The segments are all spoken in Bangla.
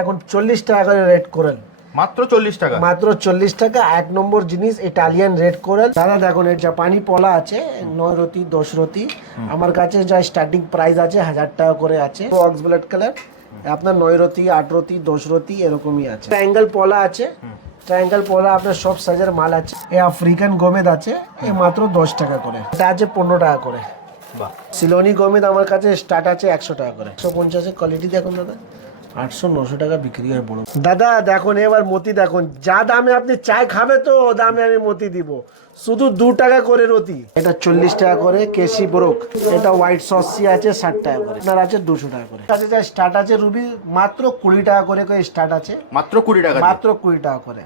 এখন চল্লিশ টাকা করে রেট করেন। মাত্র চল্লিশ টাকা? মাত্র চল্লিশ টাকা এক নম্বর জিনিস ইটালিয়ান রেড করেন। দাদা দেখুন এর জাপানি পলা আছে নয় রতি দশ রতি। আমার কাছে যা স্টার্টিং প্রাইস আছে হাজার টাকা করে আছে। অক্স ব্লাড কালার আপনার নয় রতি আট রতি দশ রতি এরকমই আছে। ট্রায়াঙ্গেল পলা আছে। ট্রায়াঙ্গেল পলা আপনার সব সাইজের মাল আছে। এ আফ্রিকান গমেদ আছে এ মাত্র দশ টাকা করে। এটা আছে পনেরো টাকা করে। বাহ। সিলোনি গমেদ আমার কাছে স্টার্ট আছে একশো টাকা করে। একশো পঞ্চাশের কোয়ালিটি দেখুন দাদা। আটশো নশো টাকা বিক্রি হয় বড় দাদা দেখুন এবার মতি দেখুন। যা দামে আপনি চায় খাবে তো ও দামে আমি মতি দিব। শুধু দু টাকা করে রতি এটা চল্লিশ টাকা করে কেসি ব্রোক। এটা হোয়াইট সসি আছে ষাট টাকা করে। আপনার আছে দুশো টাকা করে। আছে যা স্টার্ট আছে রুবি মাত্র কুড়ি টাকা করে করে স্টার্ট আছে। মাত্র কুড়ি টাকা। মাত্র কুড়ি টাকা করে।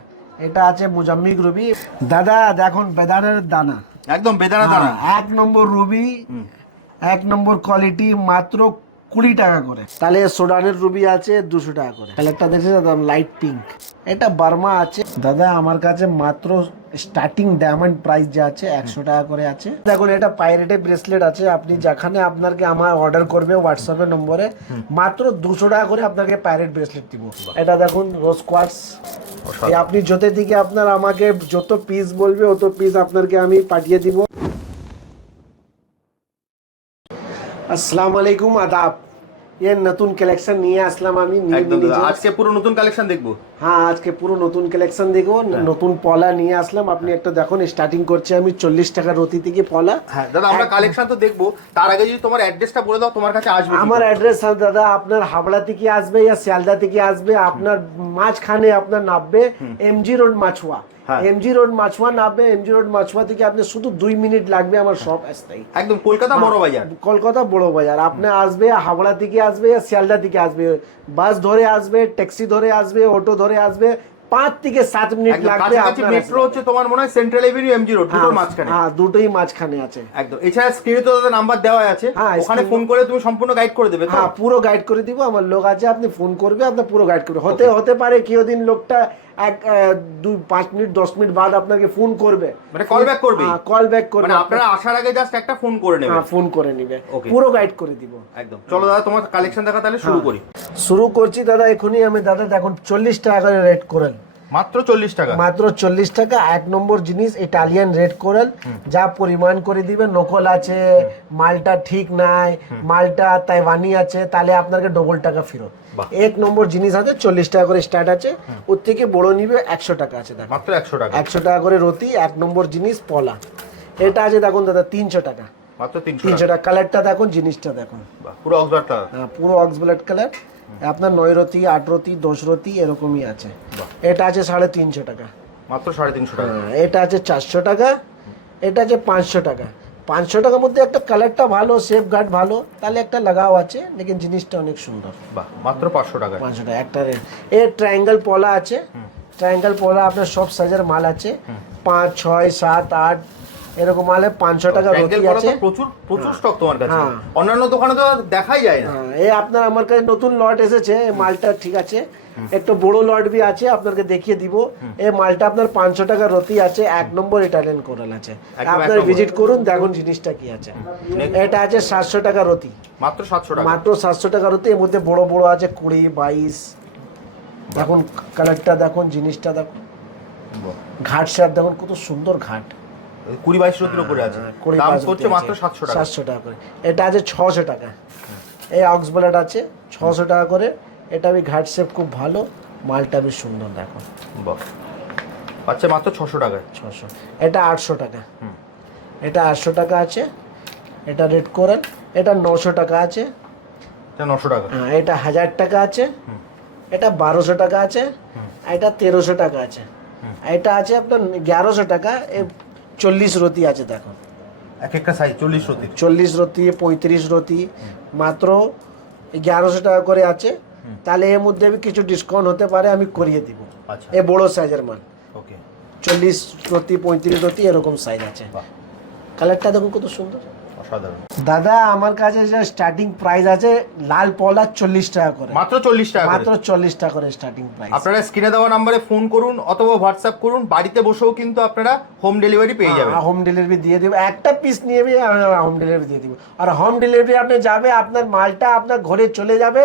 এটা আছে মুজাম্মিক রুবি। দাদা দেখুন বেদানের দানা। একদম বেদানা দানা। হ্যাঁ, এক নম্বর রুবি এক নম্বর কোয়ালিটি মাত্র কুড়ি টাকা করে। তাহলে সোডানের রুবি আছে দুশো টাকা করে। কালারটা দেখছে দাদা? লাইট পিঙ্ক এটা বার্মা আছে। দাদা আমার কাছে মাত্র স্টার্টিং ডায়মন্ড প্রাইস যে আছে একশো টাকা করে আছে। দেখুন এটা পাইরেটে ব্রেসলেট আছে। আপনি যেখানে আপনাকে আমার অর্ডার করবে হোয়াটসঅ্যাপের নম্বরে মাত্র দুশো টাকা করে আপনাকে পাইরেট ব্রেসলেট দিব। এটা দেখুন রোজ কোয়ার্টস এই আপনি যত দিকে আপনার আমাকে যত পিস বলবে অত পিস আপনাকে আমি পাঠিয়ে দিব। আসসালামু আলাইকুম আদাব ये নতুন কালেকশন নিয়ে আসলাম আমি নিয়ে একদম দাদা নিজে- আজকে পুরো নতুন কালেকশন দেখব হ্যাঁ আজকে পুরো নতুন কালেকশন দেখো নতুন পলা নিয়ে আসলাম। আপনি একটা দেখুন স্টার্টিং করছি আমি চল্লিশ টাকা রতি থেকে পলা। হ্যাঁ দাদা আমরা কালেকশন তো দেখব। তার আগে যদি তোমার অ্যাড্রেসটা বলে দাও তোমার কাছে আসবে আমার? অ্যাড্রেস দাদা আপনার হাবড়া থেকে আসবে ইয়া শিয়ালদা থেকে আসবে। আপনার মাঝখানে আপনার নামবে এমজি রোড মাছুয়া হ্যাঁ। এমজি রোড মাছুয়া নামবে এমজি রোড মাছুয়া থেকে আপনি শুধু দুই মিনিট লাগবে আমার সব আসতেই। একদম কলকাতা বড় বাজার। কলকাতা বড় বাজার। আপনি আসবে হাবড়া থেকে আসবে या শিয়ালদা থেকে আসবে। বাস ধরে আসবে ট্যাক্সি ধরে আসবে অটো ধরে আসবে পাঁচ থেকে সাত মিনিট লাগবে মেট্রো হচ্ছে তোমার মনে হয় সেন্ট্রাল এভিনিউ এমজি রোড দুটোর মাঝখানে। হ্যাঁ দুটোই মাঝখানে আছে। একদম এছাড়া স্ক্রিনে তো তাদের নাম্বার দেওয়া আছে। হ্যাঁ, ওখানে ফোন করে তুমি সম্পূর্ণ গাইড করে দেবে হ্যাঁ পুরো গাইড করে দিব আমার লোক আছে আপনি ফোন করবে আপনি পুরো গাইড করবে। হতে হতে পারে কেউ দিন লোকটা এক দুই পাঁচ মিনিট দশ মিনিট বাদ আপনাকে ফোন করবে। মানে কল ব্যাক করবে? হ্যাঁ কল ব্যাক করবে মানে আপনারা। আসার আগে জাস্ট একটা ফোন করে নেবে? হ্যাঁ ফোন করে নিবে। পুরো গাইড করে দিব। একদম। চলো দাদা তোমার কালেকশন দেখা তাহলে শুরু করি। শুরু করছি দাদা এখনই আমি দাদা দেখুন চল্লিশ টাকা করে রেট করেন। মাত্র চল্লিশ টাকা। মাত্র চল্লিশ টাকা। এক নম্বর জিনিস ইটালিয়ান রেড কোরাল। যা পরিমাণ করে দিবে নকল আছে মালটা ঠিক নাই মালটা তাইওয়ানি আছে তাহলে আপনাকে ডবল টাকা ফেরত। এক নম্বর জিনিস আছে চল্লিশ টাকা করে স্টার্ট আছে। ওর থেকে বড় নিবে একশো টাকা আছে মাত্র একশো টাকা। একশো টাকা করে রতি এক নম্বর জিনিস পলা। এটা আছে দেখুন দাদা তিনশো টাকা। মাত্র তিনশো টাকা। কালারটা দেখুন জিনিসটা দেখুন। পুরো অক্সবারটা হ্যাঁ, পুরো অক্স কালার আপনার নয় রতি আট রতি দশ রতি এরকমই আছে। এটা আছে সাড়ে তিনশো টাকা। মাত্র সাড়ে তিনশো টাকা। হ্যাঁ, এটা আছে চারশো টাকা এটা আছে পাঁচশো টাকা। পাঁচশো টাকার মধ্যে একটা কালারটা ভালো সেফ গার্ড ভালো তাহলে একটা লাগাও আছে লেকিন জিনিসটা অনেক সুন্দর। বাহ মাত্র পাঁচশো টাকা। পাঁচশো টাকা একটা এ ট্রায়াঙ্গেল পলা আছে। ট্রায়াঙ্গেল পলা আপনার সব সাইজের মাল আছে। পাঁচ ছয় সাত আট এরকম মালে পাঁচশো টাকা রতি আছে। প্রচুর প্রচুর স্টক তোমার কাছে। হ্যাঁ। অন্যান্য দোকানে তো দেখাই যায় না। হ্যাঁ, এই আপনার আমার কাছে নতুন লট এসেছে মালটা ঠিক আছে। একটা বড় লট বি আছে আপনাকে দেখিয়ে দিব। এই মালটা আপনার পাঁচশো টাকা রতি আছে এক নম্বর ইটালিয়ান কোরাল আছে। আপনার ভিজিট করুন দেখুন জিনিসটা কি আছে। এটা আছে সাতশো টাকা রতি মাত্র সাতশো টাকা। মাত্র সাতশো টাকা রতি এর মধ্যে বড় বড় আছে কুড়ি বাইশ। দেখুন কালারটা দেখুন জিনিসটা দেখুন। ঘাট স্যার দেখুন কত সুন্দর ঘাট। কুড়ি বাইশ রতির উপরে আছে। হ্যাঁ, কুড়ি দাম মাত্র সাতশো টাকা। সাতশো টাকা করে। এটা আছে ছশো টাকা। এই অক্স ব্লাড আছে ছশো টাকা করে। এটা আমি ঘাট শেপ খুব ভালো মালটা বেশ সুন্দর দেখো। বাহ। আচ্ছা মাত্র ছশো টাকায়। ছশো। এটা আটশো টাকা। এটা আটশো টাকা আছে। এটা রেড করেন। এটা নশো টাকা আছে। এটা নশো টাকা। হ্যাঁ, এটা হাজার টাকা আছে। এটা বারোশো টাকা আছে। এটা তেরোশো টাকা আছে। এটা আছে আপনার এগারোশো টাকা। চল্লিশ রতি আছে দেখো। এক একটা সাইজ চল্লিশ রতি। চল্লিশ রতি পঁয়ত্রিশ রতি মাত্র এগারোশো টাকা করে আছে। তাহলে এর মধ্যে আমি কিছু ডিসকাউন্ট হতে পারে আমি করিয়ে দিব। আচ্ছা। এ বড় সাইজের মাল। ওকে চল্লিশ রতি পঁয়ত্রিশ রতি এরকম সাইজ আছে। কালারটা দেখুন কত সুন্দর। অসাধারণ দাদা আমার কাছে যে স্টার্টিং প্রাইস আছে লাল পলা চল্লিশ টাকা করে। মাত্র চল্লিশ টাকা মাত্র চল্লিশ টাকা করে স্টার্টিং প্রাইস আপনারা স্ক্রিনে দেওয়া নাম্বারে ফোন করুন অথবা হোয়াটসঅ্যাপ করুন বাড়িতে বসেও কিন্তু আপনারা হোম ডেলিভারি পেয়ে যাবেন। হোম ডেলিভারি দিয়ে দিব। একটা পিস নিয়ে হোম ডেলিভারি দিয়ে দিব। আর হোম ডেলিভারি আপনি যাবে আপনার মালটা আপনার ঘরে চলে যাবে।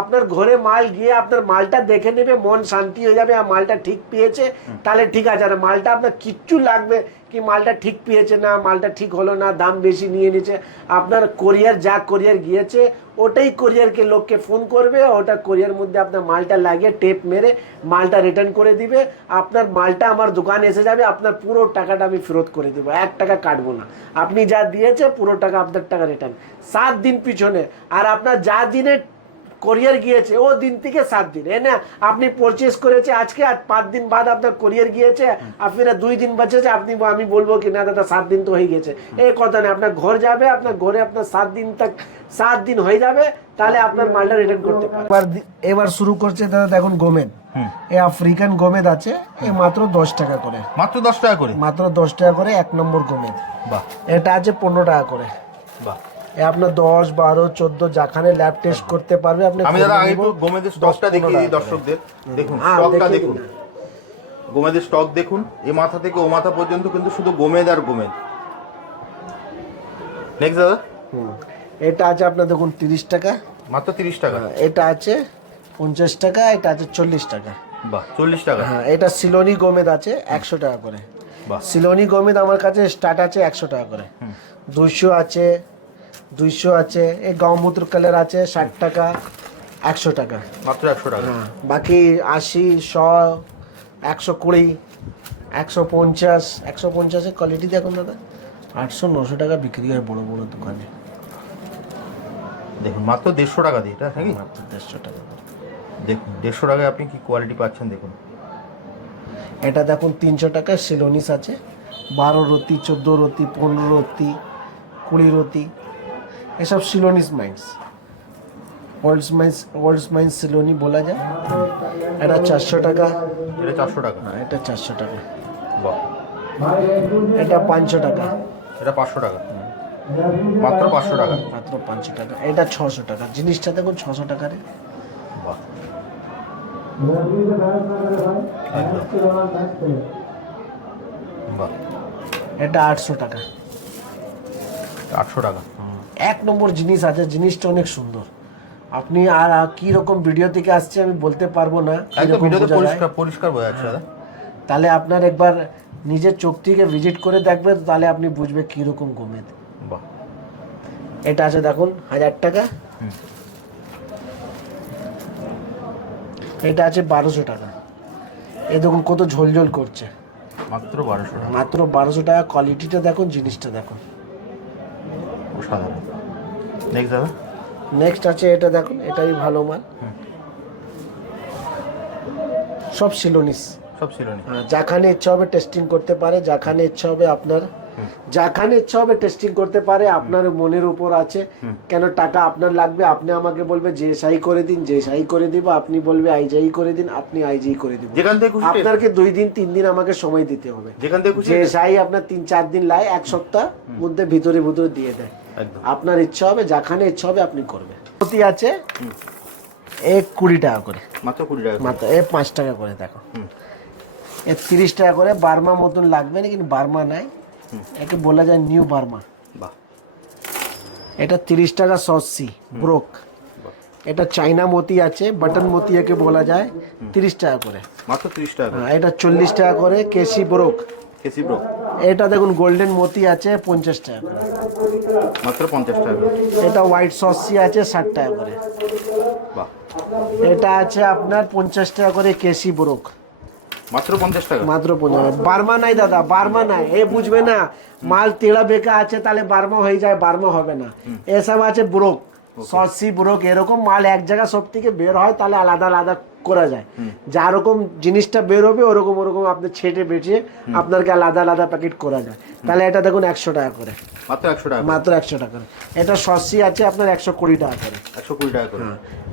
আপনার ঘরে মাল গিয়ে আপনার মালটা দেখে নেবে মন শান্তি হয়ে যাবে আর মালটা ঠিক পেয়েছে তাহলে ঠিক আছে। আর মালটা আপনার কিচ্ছু লাগবে কি মালটা ঠিক পেয়েছে না, মালটা ঠিক হলো না, দাম বেশি নিয়ে নিয়েছে, আপনার কোরিয়ার যা কোরিয়ার গিয়েছে, ওটাই কোরিয়ারকে লোককে ফোন করবে, ওটা কোরিয়ার মধ্যে আপনার মালটা লাগিয়ে টেপ মেরে মালটা রিটার্ন করে দিবে। আপনার মালটা আমার দোকানে এসে যাবে, আপনার পুরো টাকাটা আমি ফেরত করে দেবো, এক টাকা কাটবো না। আপনি যা দিয়েছে, পুরো টাকা আপনার টাকা রিটার্ন সাত দিন পিছনে, আর আপনার যা দিনে কোরিয়ার গিয়েছে ও দিন থেকে সাত দিন এ না আপনি পারচেস করেছে আজকে আর পাঁচ দিন বাদ আপনার কোরিয়ার গিয়েছে আর ফির দুই দিন বাঁচেছে আপনি আমি বলব কি না দাদা সাত দিন তো হয়ে গেছে এই কথা না আপনার ঘর যাবে আপনার ঘরে আপনার সাত দিন তাক সাত দিন হয়ে যাবে তাহলে আপনার মালটা রিটার্ন করতে এবার এবার শুরু করছে দাদা দেখুন গোমেদ এই আফ্রিকান গোমেদ আছে এ মাত্র দশ টাকা করে। মাত্র দশ টাকা করে? মাত্র দশ টাকা করে এক নম্বর গোমেদ বাহ। এটা আছে পনেরো টাকা করে। বাহ। এ আপনার দশ বারো চোদ্দ যেখানে ল্যাব টেস্ট করতে পারবে আপনি আমি দাদা আগে একটু গোমেদের স্টকটা দেখিয়ে দিই দর্শকদের। দেখুন হ্যাঁ, স্টকটা দেখুন। দিন। গোমেদের স্টক দেখুন এ মাথা থেকে ও মাথা পর্যন্ত কিন্তু শুধু গোমেদ আর গোমেদ। নেক্সট দাদা। হুম। এটা আছে আপনার দেখুন তিরিশ টাকা। মাত্র তিরিশ টাকা। এটা আছে পঞ্চাশ টাকা এটা আছে চল্লিশ টাকা। বাহ চল্লিশ টাকা। হ্যাঁ এটা সিলোনি গোমেদ আছে একশো টাকা করে। বাহ। সিলোনি গমেদ আমার কাছে স্টার্ট আছে একশো টাকা করে। দুশো আছে দুইশো আছে এই গৌমূত্র কালার আছে ষাট টাকা একশো টাকা। মাত্র একশো টাকা। হ্যাঁ বাকি আশি শ একশো কুড়ি একশো পঞ্চাশ একশো পঞ্চাশের কোয়ালিটি দেখুন দাদা। আটশো নশো টাকা বিক্রি হয় বড় বড় দোকানে। দেখুন মাত্র দেড়শো টাকা দিয়ে এটা নাকি? মাত্র দেড়শো টাকা দেখুন দেড়শো টাকায় আপনি কি কোয়ালিটি পাচ্ছেন দেখুন। এটা দেখুন তিনশো টাকা সিলোনিস আছে। বারো রতি চোদ্দ রতি পনেরো রতি কুড়ি রতি এসব Ceylonese mines worlds mines worlds mines সিলোনি বলা যায়। এটা চারশো টাকা। এটা চারশো টাকা। হ্যাঁ, এটা চারশো টাকা। বাহ। এটা পাঁচশো টাকা। এটা পাঁচশো টাকা। মাত্র পাঁচশো টাকা। মাত্র পাঁচশো টাকা। এটা ছশো টাকা। জিনিসটা দেখুন ছশো টাকারে বাহ। বাহ। এটা আটশো টাকা। আটশো টাকা। এক নম্বর জিনিস আছে জিনিসটা অনেক সুন্দর। আপনি আর কি রকম ভিডিও থেকে আসছে আমি বলতে পারব না। পরিষ্কার বোঝা যাচ্ছে তাহলে আপনার একবার নিজের চোখ থেকে ভিজিট করে দেখবেন তাহলে আপনি বুঝবে কীরকম গোমেদ। বাহ। এটা আছে দেখুন হাজার টাকা। হুম। এটা আছে বারোশো টাকা। এ দেখুন কত ঝোলঝোল করছে। মাত্র বারোশো টাকা। মাত্র বারোশো টাকা কোয়ালিটিটা দেখুন জিনিসটা দেখুন। অসাধারণ নেক্সট দাদা? নেক্সট আছে এটা দেখুন এটাই ভালো মাল। সব সিলোনিস সব ছিল নি হ্যাঁ, ইচ্ছা হবে টেস্টিং করতে পারে যেখানে ইচ্ছা হবে আপনার যেখানে ইচ্ছা হবে টেস্টিং করতে পারে আপনার মনের উপর আছে। কেন টাকা আপনার লাগবে? আপনি আমাকে বলবে যে সাই করে দিন যে সাই করে দিব। আপনি বলবে আইজাই করে দিন আপনি আইজাই করে দিব। যেখান থেকে আপনাকে দুই দিন তিন দিন আমাকে সময় দিতে হবে। যেখান থেকে যে সাই আপনার তিন চার দিন লাই এক সপ্তাহ মধ্যে ভিতরে ভিতরে দিয়ে দেয়। আপনার ইচ্ছা হবে যেখানে ইচ্ছা হবে আপনি করবেন। প্রতি আছে এক কুড়ি টাকা করে। মাত্র কুড়ি টাকা মাত্র এ পাঁচ টাকা করে দেখো। এ তিরিশ টাকা করে বার্মা মতন লাগবে না কিন্তু বার্মা নাই। একে বলা যায় নিউ বার্মা। বাহ। এটা তিরিশ টাকা সসি ব্রোক এটা চাইনা মতি আছে বাটন মতি একে বলা যায়। তিরিশ টাকা করে। মাত্র তিরিশ টাকা হ্যাঁ, এটা চল্লিশ টাকা করে কেসি ব্রোক এটা দেখুন গোল্ডেন মতি আছে পঞ্চাশ টাকা করে। মাত্র পঞ্চাশ টাকা এটা হোয়াইট সসি আছে ষাট টাকা করে। বাহ। এটা আছে আপনার পঞ্চাশ টাকা করে কেসি ব্রোক মাত্র পঞ্চাশ টাকা? মাত্র পঞ্চাশ বার্মা নাই দাদা বার্মা নাই। এ বুঝবে না মাল তেড়া বেকা আছে তাহলে বার্মা হয়ে যায় বার্মা হবে না। এসব আছে ব্রোক সসি ব্রোক এরকম মাল এক জায়গা সব থেকে বের হয় তাহলে আলাদা আলাদা করা যায়। যা রকম জিনিসটা বের হবে ওরকম ওরকম আপনি ছেটে বেঁচে আপনাকে আলাদা আলাদা প্যাকেট করা যায়। তাহলে এটা দেখুন একশো টাকা করে। মাত্র একশো টাকা মাত্র একশো টাকা করে। এটা সসি আছে আপনার একশো কুড়ি টাকা করে। একশো কুড়ি টাকা করে?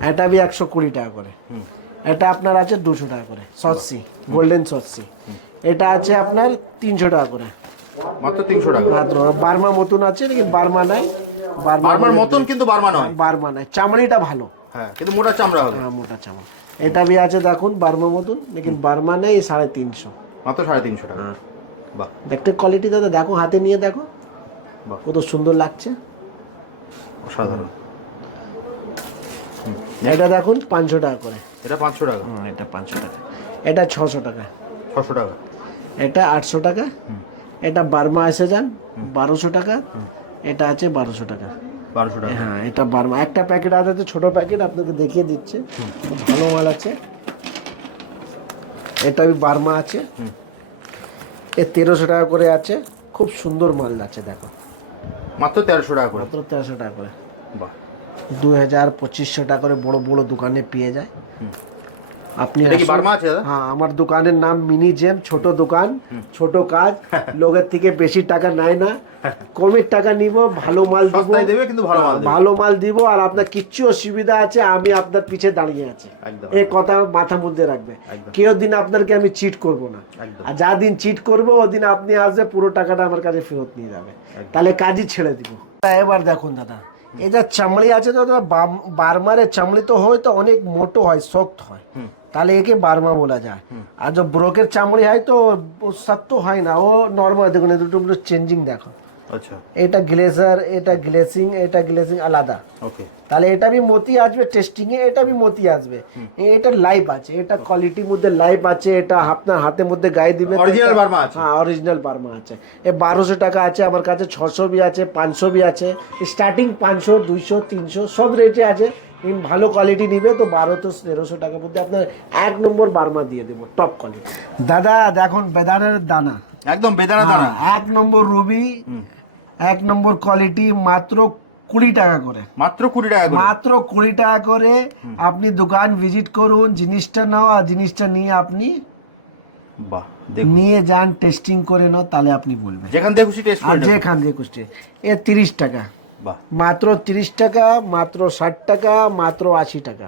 এটা বি একশো কুড়ি টাকা করে। এটা আপনার আছে দুশো টাকা করে সসি গোল্ডেন সসি এটা আছে আপনার তিনশো টাকা করে। মাত্র তিনশো টাকা মাত্র। বার্মা মতন আছে কিন্তু বার্মা নাই? বার্মার মতন কিন্তু বার্মা নয়। বার্মা নাই চামড়িটা ভালো। হ্যাঁ কিন্তু মোটা চামড়া হবে। হ্যাঁ মোটা চামড়। এটা भी আছে দেখুন বার্মা মতন লেকিন বার্মা নেই সাড়ে তিনশো। মাত্র সাড়ে তিনশো টাকা। বাহ। দেখতে কোয়ালিটি দাদা দেখো হাতে নিয়ে দেখো। বাহ। কত সুন্দর লাগছে। অসাধারণ। এটা দেখুন পাঁচশো টাকা করে। এটা পাঁচশো টাকা। এটা পাঁচশো টাকা। এটা ছশো টাকা। ছশো টাকা। এটা আটশো টাকা। এটা বার্মা এসে যান বারোশো টাকা। এটা আছে বারোশো টাকা। বারোশো টাকা। হ্যাঁ এটা বার্মা একটা প্যাকেট আছে তো ছোট প্যাকেট আপনাকে দেখিয়ে দিচ্ছে। ভালো মাল আছে। এটা বার্মা আছে। এ তেরোশো টাকা করে আছে। খুব সুন্দর মাল আছে দেখো। মাত্র তেরোশো টাকা করে? মাত্র তেরোশো টাকা করে। বাহ। দু হাজার পঁচিশশো টাকা করে বড় বড় দোকানে পেয়ে যায়। আপনি হ্যাঁ আমার দোকানের নাম মিনি জেম ছোট দোকান ছোট কাজ লোকের থেকে বেশি টাকা নেয় না। কমের টাকা নিব ভালো মাল দিব। কিন্তু ভালো মাল ভালো মাল দিব আর আপনার কিচ্ছু অসুবিধা আছে আমি আপনার পিছে দাঁড়িয়ে আছি। এই কথা মাথা মধ্যে রাখবে। কেউ দিন আপনাকে আমি চিট করব না। আর যা দিন চিট করব ওদিন আপনি আসবে পুরো টাকাটা আমার কাছে ফেরত নিয়ে যাবে। তাহলে কাজই ছেড়ে দিব। এবার দেখুন দাদা। যা চামড়ি আছে তো বারমারের চামড়ি তো হয় তো অনেক মোটো হয় শক্ত হয়। তাহলে একে বার্মা বলা যায়। আর যে ব্রোকের চামড়ি হয় তো শক্ত হয় না ও নর্মাল দেখুন দুটো চেঞ্জিং দেখো। আচ্ছা। এটা গ্লেজার এটা গ্লেসিং এটা গ্লেসিং আলাদা। ওকে। তাহলে এটা বি মতি আসবে টেস্টিং এ এটা বি মতি আসবে। এটা লাইভ আছে এটা কোয়ালিটির মধ্যে লাইভ আছে এটা আপনার হাতের মধ্যে গায়ে দিবে। এটা- বার্মা আছে। হ্যাঁ অরিজিনাল বার্মা আছে। এ বারোশো টাকা আছে আমার কাছে ছশো বি আছে পাঁচশো বি আছে। স্টার্টিং পাঁচশো দুইশো তিনশো সব রেটে আছে। ভালো কোয়ালিটি নিবে তো বারো তো তেরোশো টাকার মধ্যে আপনার এক নম্বর বার্মা দিয়ে দেবো টপ কোয়ালিটি দাদা দেখুন বেদানের দানা। একদম বেদানা দানা। হ্যাঁ, এক নম্বর রুবি এক নম্বর কোয়ালিটি মাত্র কুড়ি টাকা করে। মাত্র কুড়ি টাকা করে? মাত্র কুড়ি টাকা করে আপনি দোকান ভিজিট করুন জিনিসটা নাও আর জিনিসটা নিয়ে আপনি বাহ নিয়ে যান টেস্টিং করে নাও তাহলে আপনি বলবেন। যেখান থেকে খুশি টেস্ট করে যেখান দিয়ে কুষ্টি এ তিরিশ টাকা। বাহ। মাত্র তিরিশ টাকা মাত্র ষাট টাকা মাত্র আশি টাকা।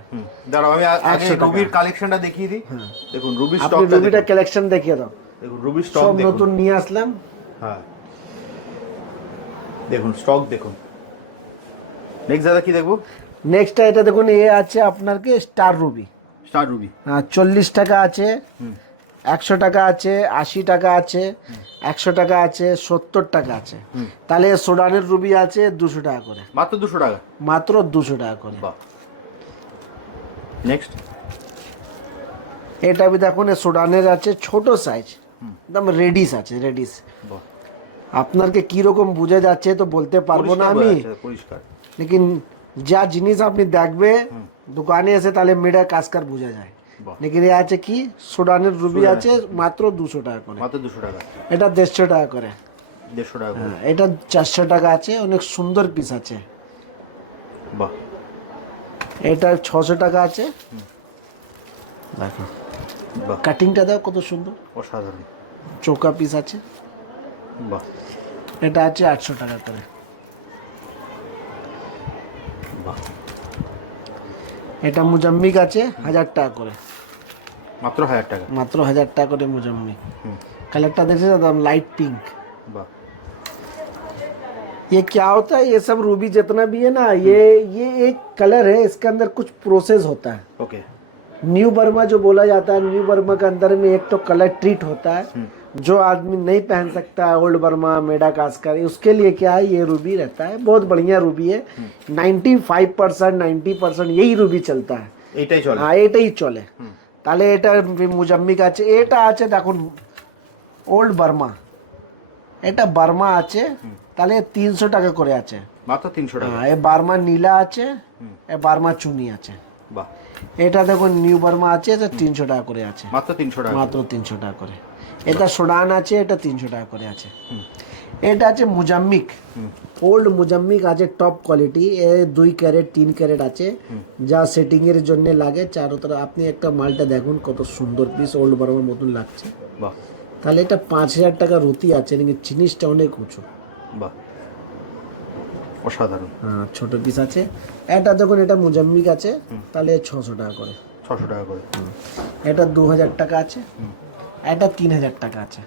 দাঁড়াও আমি আগে রুবির কালেকশনটা দেখিয়ে দিই। দেখুন রুবির স্টকটা রবিটা কালেকশন দেখিয়ে দাও। দেখুন রুবির স্টক নতুন নিয়ে আসলাম। হ্যাঁ। দেখুন স্টক দেখুন। নেক্সট দাদা কি দেখব? নেক্সট এটা দেখুন এ আছে আপনার কি? স্টার রুবি স্টার রুবি হ্যাঁ চল্লিশ টাকা আছে একশো টাকা আছে আশি টাকা আছে একশো টাকা আছে সত্তর টাকা আছে। তাহলে সোডানের রুবি আছে দুশো টাকা করে। মাত্র দুশো টাকা? মাত্র দুশো টাকা করে। বাহ। নেক্সট এটা বি দেখুন সোডানের আছে ছোট সাইজ একদম রেডিস আছে রেডিস বাহ আপনাকে কীরকম বুঝে যাচ্ছে তো বলতে পারব না আমি? পরিষ্কার। লেকিন যা জিনিস আপনি দেখবে দোকানে এসে তাহলে মেয়েটা কাজকার বোঝা যায়। লেকিন এ আছে কি? সোডানের রুবি আছে মাত্র দুশো টাকা করে। মাত্র দুশো টাকা। এটা দেড়শো টাকা করে। দেড়শো টাকা হ্যাঁ, এটা চারশো টাকা আছে অনেক সুন্দর পিস আছে। বাহ। এটা ছশো টাকা আছে। দেখো। বাহ। কাটিংটা দাও কত সুন্দর। অসাধারণ। চৌকা পিস আছে। বাহ। এটা আছে আটশো টাকা করে। বাহ। এটা মুজাম্মিক আছে হাজার টাকা করে। মাত্র হাজার টাকা। মাত্র হাজার টাকা করে মুজাম্মিক। কালারটা দেখছে দাদা লাইट पिंक বাহ। ये क्या होता है? ये सब रूबी जितना भी है ना ये ये एक कलर है इसके अंदर कुछ प्रोसेस होता है। ओके न्यू बर्मा जो बोला जाता है न्यू बर्मा के अंदर में एक तो कलर ट्रीट होता है। हम्म। जो आदमी नहीं पहन सकता है ओल्ड बर्मा मेडा कास्कर उसके लिए क्या है ये रूबी रहता है बहुत बढ़िया रूबी है 95 परसेंट नाइन्टी परसेंट यही रूबी चलता है এইটাই চলে হ্যাঁ এটাই চলে তাহলে এটা মুজাম্মিক আছে এটা আছে দেখুন ওল্ড বার্মা এটা বার্মা আছে তাহলে তিনশো টাকা করে আছে মাত্র তিনশো টাকা হ্যাঁ এ বার্মা নীলা আছে এ বার্মা চুনি আছে বাহ এটা দেখুন নিউ বার্মা আছে এটা তিনশো টাকা করে আছে মাত্র তিনশো টাকা মাত্র তিনশো টাকা করে এটা সোডান আছে এটা তিনশো টাকা করে আছে। এটা আছে মুজাম্মিক। ওল্ড মুজাম্মিক আছে টপ কোয়ালিটি এ দুই ক্যারেট তিন ক্যারেট আছে। যা সেটিং এর জন্য লাগে চারো তরফ আপনি একটা মালটা দেখুন কত সুন্দর পিস ওল্ড বারবার মতন লাগছে। বাহ। তাহলে এটা পাঁচ হাজার টাকা রুতি আছে কিন্তু জিনিসটা অনেক উঁচু। বাহ। অসাধারণ। হ্যাঁ ছোট পিস আছে। এটা দেখুন এটা মুজাম্মিক আছে তাহলে ছশো টাকা করে। ছশো টাকা করে। এটা দু হাজার টাকা আছে। এটা তিন হাজার টাকা আছে।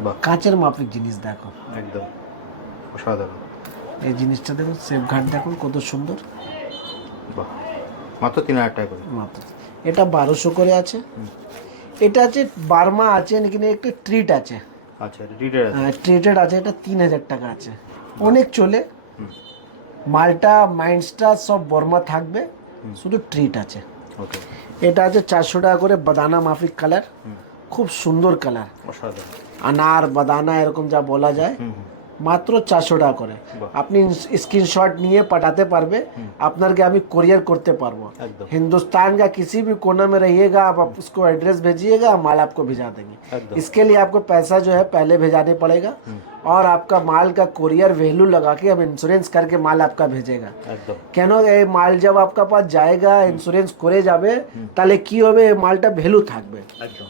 বাহ। কাঁচের মাফিক জিনিস দেখো। একদম। অসাধারণ। এই জিনিসটা দেখুন সেফ ঘাট দেখুন কত সুন্দর। বাহ। মাত্র তিন হাজার টাকা করে। মাত্র। এটা বারোশো করে আছে। এটা আছে বার্মা আছে কিন্তু একটা ট্রিট আছে। আচ্ছা রিডার আছে। ট্রিটেড আছে এটা তিন হাজার টাকা আছে। অনেক চলে। মালটা মাইন্ডসটা সব বর্মা থাকবে। শুধু ট্রিট আছে। এটা আছে চারশো টাকা করে বাদানা মাফিক কালার। খুব সুন্দর কালার। অসাধারণ। আনার বাদানা এরকম যা বলা যায়। মাত্র চারশো টাকা করে। আপনি স্ক্রিনশট নিয়ে পাঠাতে পারবে। আপনার के আমি कुरियर करते পারবো। हिंदुस्तान का किसी भी कोना में रहिएगा आप उसको एड्रेस भेजिएगा माल आपको भिजा देंगे इसके लिए आपको पैसा जो है पहले भेजाने पड़ेगा। और आपका माल का कुरियर वैल्यू लगा के अब इंश्योरेंस करके माल आपका भेजेगा। কেন ये माल जब आपका पास जाएगा इंश्योरेंस करे जाबे ताले की होबे माल মালটা ভ্যালু থাকবে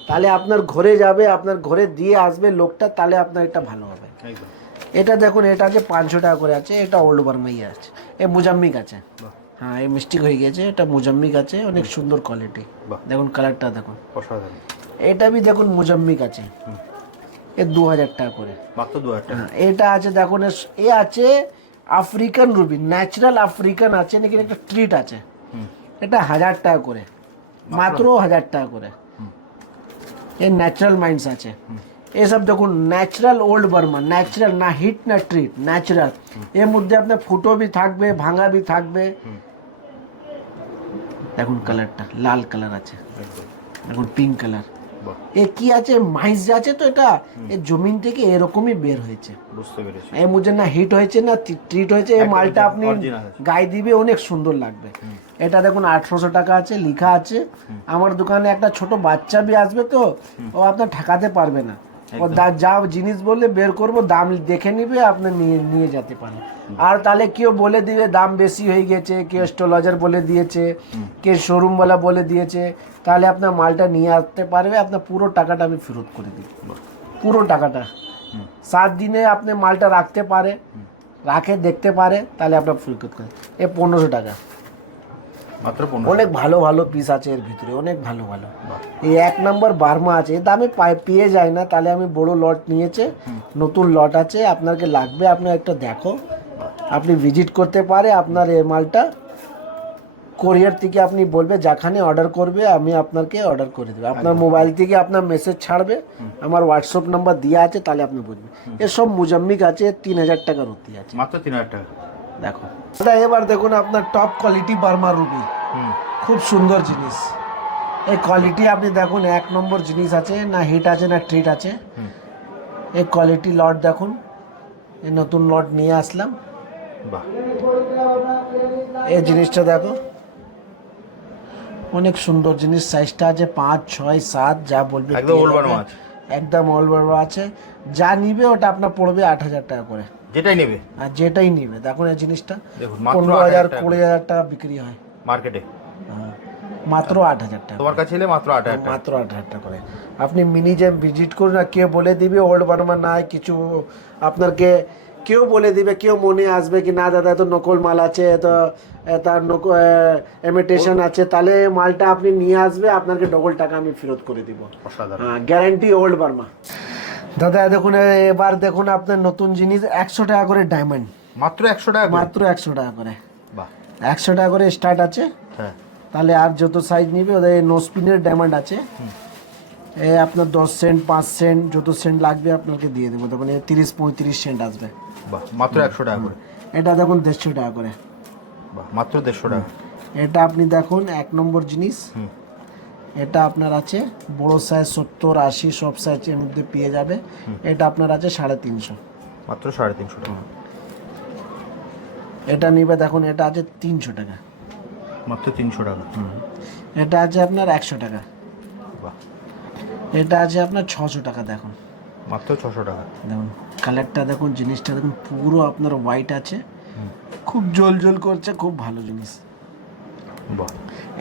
তাহলে আপনার ঘরে যাবে আপনার ঘরে দিয়ে আসবে লোকটা তাহলে আপনার একটা ভালো হবে একদম এটা দেখুন এটা আছে পাঁচশো টাকা করে আছে এটা ওল্ড বার্মাই আছে। এ মুজাম্মিক আছে। হ্যাঁ এই মিস্টিক হয়ে গেছে এটা মুজাম্মিক আছে অনেক সুন্দর কোয়ালিটি দেখুন কালারটা দেখুন। অসাধারণ। এটা বি দেখুন মুজাম্মিক আছে। এ দু হাজার টাকা করে। মাত্র দু হাজার টাকা। হ্যাঁ এটা আছে দেখুন এ- আছে আফ্রিকান রুবি ন্যাচারাল আফ্রিকান আছে নাকি একটা ট্রিট আছে। এটা হাজার টাকা করে। মাত্র। হাজার টাকা করে। এ ন্যাচারাল মাইন্ডস আছে। এসব দেখুন ন্যাচারাল ওল্ড বার্মা ন্যাচারাল না হিট না ট্রিট ন্যাচারাল এর মধ্যে আপনার ফুটো বি থাকবে ভাঙা বি থাকবে। দেখুন কালারটা লাল কালার আছে। দেখুন পিঙ্ক কালার এ কি আছে? মাইস আছে তো এটা এ জমিন থেকে এরকমই বের হয়েছে। বুঝতে পেরেছি। এই মুঝে না হিট হয়েছে না ট্রিট হয়েছে এই মালটা আপনি। গায়ে দিবে অনেক সুন্দর লাগবে। এটা দেখুন আঠারোশো টাকা আছে লেখা আছে। আমার দোকানে একটা ছোট বাচ্চা বি আসবে তো ও আপনার ঠেকাতে পারবে না। ও যা জিনিস বললে বের করব দাম দেখে নিবে আপনি নিয়ে নিয়ে যেতে পারেন। আর তাহলে কেউ বলে দিবে দাম বেশি হয়ে গেছে কেউ স্ট্রোলজার বলে দিয়েছে কেউ শোরুমওয়ালা বলে দিয়েছে তাহলে আপনার মালটা নিয়ে আসতে পারবে আপনার পুরো টাকাটা আমি ফেরত করে দিই। পুরো টাকাটা। সাত দিনে আপনি মালটা রাখতে পারে রাখে দেখতে পারে তাহলে আপনার ফেরত করে এ পনেরোশো টাকা। মাত্র অনেক ভালো ভালো পিস আছে এর ভিতরে অনেক ভালো ভালো। এই এক নম্বর বার্মা আছে এর দামে পাই পেয়ে যায় না তাহলে আমি বড় লট নিয়েছে নতুন লট আছে আপনাকে লাগবে আপনি একটা দেখো। আপনি ভিজিট করতে পারে আপনার এই মালটা কোরিয়ার থেকে আপনি বলবে যেখানে অর্ডার করবে আমি আপনাকে অর্ডার করে দেবো। আপনার মোবাইল থেকে আপনার মেসেজ ছাড়বে আমার হোয়াটসঅ্যাপ নাম্বার দেওয়া আছে তাহলে আপনি বুঝবেন এসব মুজাম্মিক আছে তিন হাজার টাকার অতি আছে। মাত্র তিন হাজার টাকা। দেখো। দাদা এবার দেখুন আপনার টপ কোয়ালিটি বার্মা রুবি খুব সুন্দর জিনিস। এই কোয়ালিটি আপনি দেখুন এক নম্বর জিনিস আছে না হিট আছে না ট্রিট আছে। এই কোয়ালিটি লট দেখুন এই নতুন লট নিয়ে আসলাম। বাহ। এই জিনিসটা দেখো অনেক সুন্দর জিনিস। সাইজটা আছে পাঁচ ছয় সাত যা বলবে একদম old আছে। একদম আছে। যা নিবে ওটা আপনার পড়বে আট হাজার টাকা করে। যেটাই নেবে। আর যেটাই নিবে দেখুন এই জিনিসটা। পনেরো হাজার কুড়ি হাজার টাকা বিক্রি হয়। মার্কেটে? হ্যাঁ, মাত্র আট হাজার টাকা। তোমার কাছে এলে মাত্র আট হাজার টাকা। মাত্র আট হাজার টাকা করে। আপনি মিনি জ্যাম ভিজিট করুন আর কেউ বলে দিবে ওল্ড বার্মা নাই কিছু আপনাকে কেউ বলে দিবে কেউ মনে আসবে কি না দাদা তো নকল মাল আছে তো তার এমিটেশন আছে তাহলে মালটা আপনি নিয়ে আসবে আপনাকে ডবল টাকা আমি ফেরত করে দিব। অসাধারণ। হ্যাঁ গ্যারান্টি ওল্ড বার্মা দাদা দেখুন এবার দেখুন আপনার নতুন জিনিস একশো টাকা করে ডায়মন্ড মাত্র একশো টাকা মাত্র একশো টাকা করে। বাহ। একশো টাকা করে স্টার্ট আছে। হ্যাঁ। তাহলে আর যত সাইজ নিবে ওদের নো স্পিনের ডায়মন্ড আছে। এ আপনার দশ সেন্ট পাঁচ সেন্ট যত সেন্ট লাগবে আপনাকে দিয়ে দেবো। তখন এ তিরিশ পঁয়ত্রিশ সেন্ট আসবে। বাহ মাত্র একশো টাকা করে। এটা দেখুন দেড়শো টাকা করে। বাহ মাত্র দেড়শো টাকা। এটা আপনি দেখুন এক নম্বর জিনিস। হুম। এটা আপনার আছে বড় সাইজ সত্তর আশি সব সাইজের মধ্যে পেয়ে যাবে। এটা আপনার আছে সাড়ে তিনশো। মাত্র সাড়ে তিনশো টাকা। এটা নিবে দেখুন এটা আছে তিনশো টাকা। মাত্র তিনশো টাকা। এটা আছে আপনার একশো টাকা। এটা আছে আপনার ছশো টাকা দেখুন। মাত্র ছশো টাকা। দেখুন কালারটা দেখুন জিনিসটা দেখুন পুরো আপনার হোয়াইট আছে। খুব জল জল করছে খুব ভালো জিনিস।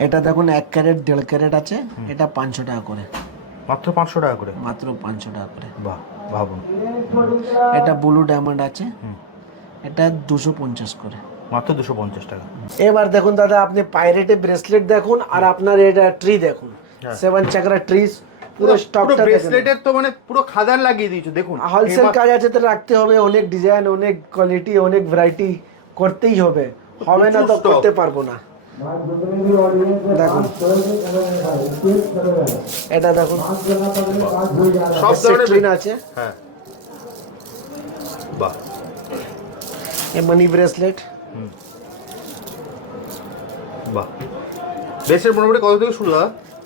এটা দেখুন এক ক্যারেট দেড় ক্যারেট আছে। এটা পাঁচশো টাকা করে। মাত্র পাঁচশো টাকা করে? মাত্র পাঁচশো টাকা করে। বাহ ভাবুন। এটা ব্লু ডায়মন্ড আছে। এটা দুশো পঞ্চাশ করে। মাত্র দুশো পঞ্চাশ টাকা। এবার দেখুন দাদা আপনি পাইরেটে ব্রেসলেট দেখুন আর আপনার এটা ট্রি দেখুন। হ্যাঁ। সেভেন চাকরা ট্রিস পুরো স্টকটা ব্রেসলেটের তো মানে পুরো খাদার লাগিয়ে দিয়েছ দেখুন। হোলসেল কাজ আছে তো রাখতে হবে। অনেক ডিজাইন অনেক কোয়ালিটি অনেক ভ্যারাইটি করতেই হবে। হবে না তো করতে পারব না। এটা দেখুন। সব ধরনের আছে। হ্যাঁ। বাহ। এ মানি ব্রেসলেট বাহ। বেসের মোটামুটি কত থেকে শুরু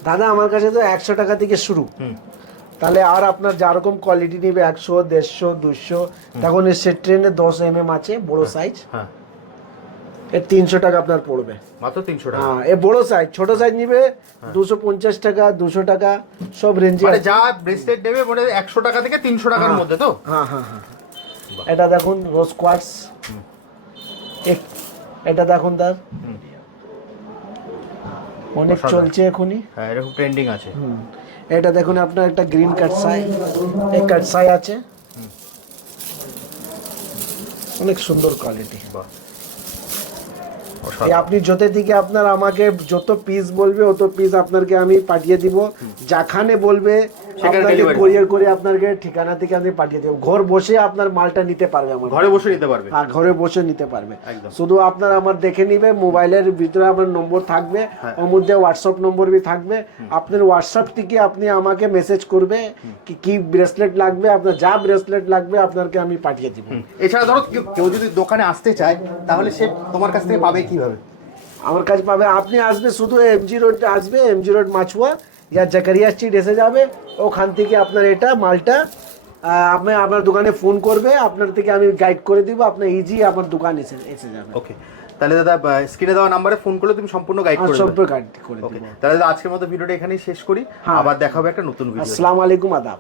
দাদা? আমার কাছে তো একশো টাকা থেকে শুরু। তাহলে আর আপনার যেরকম কোয়ালিটি নিবে একশো দেড়শো দুশো তখন সেট ট্রেনে দশ এম এম আছে বড় সাইজ হ্যাঁ। এর তিনশো টাকা আপনার পড়বে। মাত্র তিনশো টাকা? হ্যাঁ এ বড় সাইজ ছোট সাইজ নিবে দুশো পঞ্চাশ টাকা দুশো টাকা সব রেঞ্জে মানে যা ব্রেসলেট নেবে মানে একশো টাকা থেকে তিনশো টাকার মধ্যে তো? হ্যাঁ হ্যাঁ হ্যাঁ। এটা দেখুন রোজ কোয়ার্টস এটা দেখুন তার। অনেক চলছে এখনই। হ্যাঁ এরকম ট্রেন্ডিং আছে। এটা দেখুন আপনার একটা গ্রিন কাটসাই এই কাটসাই আছে। অনেক সুন্দর কোয়ালিটি বাহ। আপনি যত দিকে আপনার আমাকে যত পিস বলবে অত পিস আপনাকে আমি পাঠিয়ে দিব। যাখানে বলবে আপনাকে। কোরিয়ার করে আপনাকে ঠিকানা থেকে আমি পাঠিয়ে দেবো। ঘর বসে আপনার মালটা নিতে পারবে আমার। ঘরে বসে নিতে পারবে। আর ঘরে বসে নিতে পারবে। শুধু আপনার আমার দেখে নিবে মোবাইলের ভিতরে আমার নম্বর থাকবে হ্যাঁ। ওর মধ্যে হোয়াটসঅ্যাপ নম্বর বি থাকবে। আপনার হোয়াটসঅ্যাপ থেকে আপনি আমাকে মেসেজ করবে কি কি ব্রেসলেট লাগবে আপনার যা ব্রেসলেট লাগবে আপনাকে আমি পাঠিয়ে দিব। এছাড়া ধরো কেউ- কেউ যদি দোকানে আসতে চায় তাহলে সে তোমার কাছ থেকে পাবে কীভাবে? আমার কাছে পাবে। আপনি আসবে শুধু এমজি রোড আসবে এমজি রোড মাছুয়া ইয়া জাকারিয়া স্ট্রিট এসে যাবে। ওখান থেকে আপনার এটা মালটা আপনি আপনার দোকানে ফোন করবে আপনার থেকে আমি গাইড করে দিব আপনার ইজি আমার দোকান এসে এসে যাবে। ওকে তাহলে দাদা স্ক্রিনে দেওয়া নাম্বারে ফোন করলে তুমি সম্পূর্ণ গাইড আর করে সব গাইড করে ওকে দিব। তাহলে আজকের মতো ভিডিওটা এখানেই শেষ করি। হ্যাঁ। আবার দেখা হবে একটা নতুন ভিডিও আসসালামু আলাইকুম আদাব।